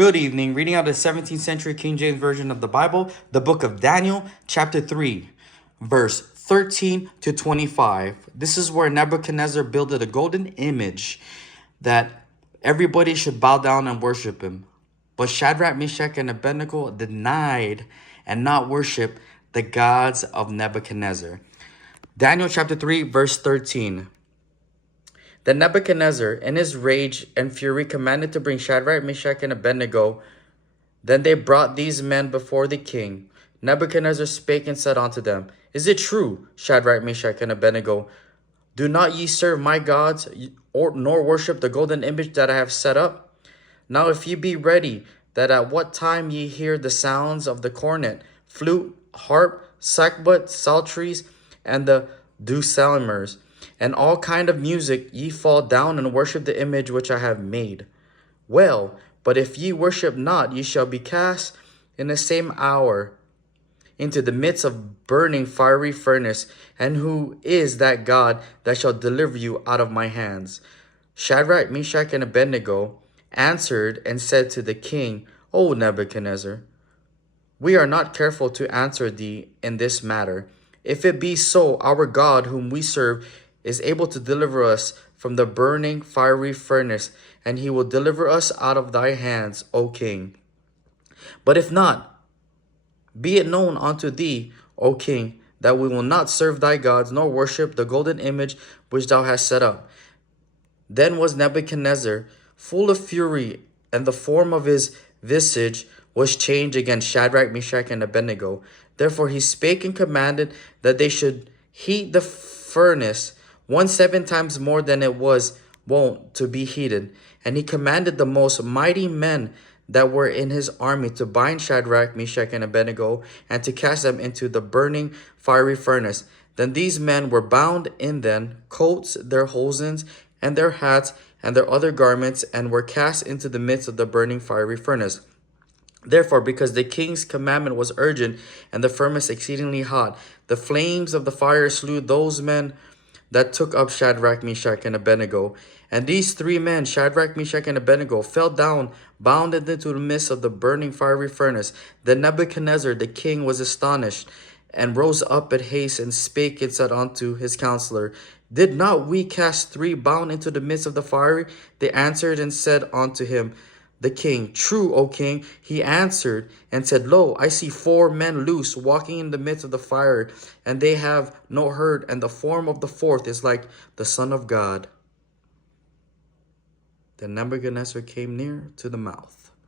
Good evening. Reading out the 17th century King James Version of the Bible, the book of Daniel, chapter 3, verse 13 to 25. This is where Nebuchadnezzar builded a golden image that everybody should bow down and worship him. But Shadrach, Meshach, and Abednego denied and not worship the gods of Nebuchadnezzar. Daniel chapter 3, verse 13. Then Nebuchadnezzar, in his rage and fury, commanded to bring Shadrach, Meshach, and Abednego. Then they brought these men before the king. Nebuchadnezzar spake and said unto them, Is it true, Shadrach, Meshach, and Abednego? Do not ye serve my gods, nor worship the golden image that I have set up? Now if ye be ready, that at what time ye hear the sounds of the cornet, flute, harp, sackbut, psalteries, and the dulcimers, and all kind of music, ye fall down and worship the image which I have made. Well, but if ye worship not, ye shall be cast in the same hour into the midst of burning fiery furnace. And who is that God that shall deliver you out of my hands? Shadrach, Meshach, and Abednego answered and said to the king, O Nebuchadnezzar, we are not careful to answer thee in this matter. If it be so, our God whom we serve is able to deliver us from the burning fiery furnace, and he will deliver us out of thy hands, O king. But if not, be it known unto thee, O king, that we will not serve thy gods, nor worship the golden image which thou hast set up. Then was Nebuchadnezzar full of fury, and the form of his visage was changed against Shadrach, Meshach, and Abednego. Therefore he spake and commanded that they should heat the furnace 7 times more than it was wont to be heated. And he commanded the most mighty men that were in his army to bind Shadrach, Meshach, and Abednego, and to cast them into the burning fiery furnace. Then these men were bound in their coats, their hosens, and their hats, and their other garments, and were cast into the midst of the burning fiery furnace. Therefore, because the king's commandment was urgent, and the furnace exceedingly hot, the flames of the fire slew those men that took up Shadrach, Meshach, and Abednego. And these 3 men, Shadrach, Meshach, and Abednego, fell down, bound into the midst of the burning fiery furnace. Then Nebuchadnezzar the king was astonished, and rose up at haste, and spake and said unto his counselor, Did not we cast 3 bound into the midst of the fire? They answered and said unto him, the king, True, O king. He answered and said, Lo, I see 4 men loose, walking in the midst of the fire, and they have no hurt, and the form of the 4th is like the Son of God. Then Nebuchadnezzar came near to the mouth.